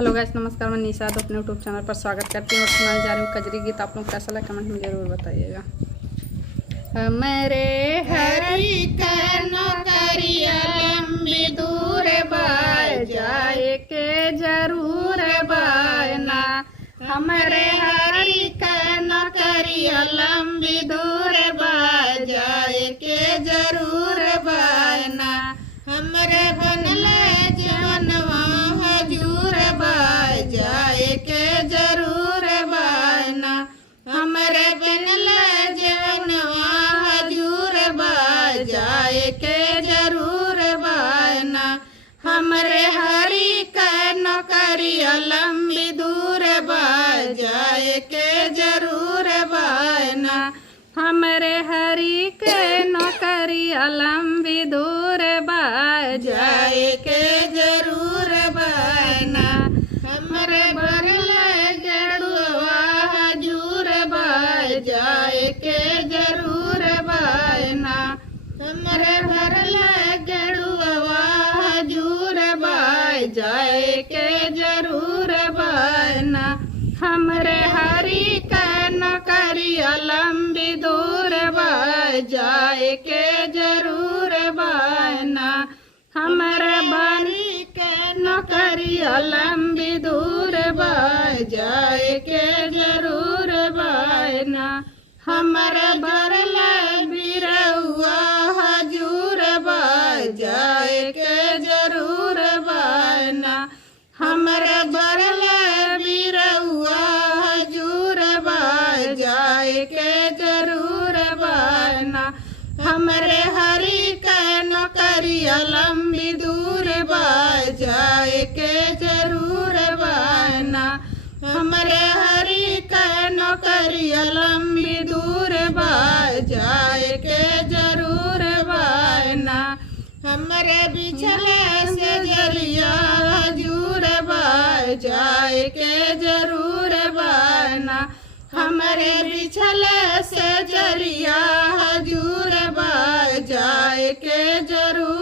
Hello guys, नमस्कार। मैं निशाद अपने यूट्यूब चैनल पर स्वागत करती हूँ और सुनाने जा रही हूँ कजरी गीत। आप लोग कैसा लगा कमेंट में ज़रूर बताइएगा। मेरे हरी नौकरिया लंबी दूर बाय जाए के जरूर बायना। हमारे हरी नौकरिया लंबी दूर बाय जाए के जरूर बायना। हमरे बनल जनवा हजूर बाय जाए के जरूर बायना। हमरे बनल जनवा हजूर बाय जाए के जरूर बायना। हमरे हरी नौकरिया लंबी दूर बाय जाए के जरूर बायना। हमरे हरी के नौकरिया लंबी दूर बाय जाए के जरूर बायना। हमरे भरल गड़ुआ हजूर बाय जाए के जरूर बायना। हमरे भरल गड़ुआ हजूर बाय जाए के जरूर बायना। हमरे हरी का नौकरिया लंबी दूर बाय जाए के जरूर बायना। हमरे बनी के नौकरिया लंबी दूर बाय जाए के जरूर बायना। हमरे भरल बिरौआ हजूर बाय जाए के जरूर बायना। हमरे भरल बिरौआ हजूर बाय जाए के जरूर बायना। हमरे हरी का नौकरिया लंबी दूर बाय जाए के जरूर बायना। हमरे हरी का नौकरिया लंबी दूर बाय जाए के जरूर बायना। हमरे बिछल से जरिया हजूर बाय जाए के जरूर बायना। हमरे बिछल से जरिया हजूर बाय जाए के जरूर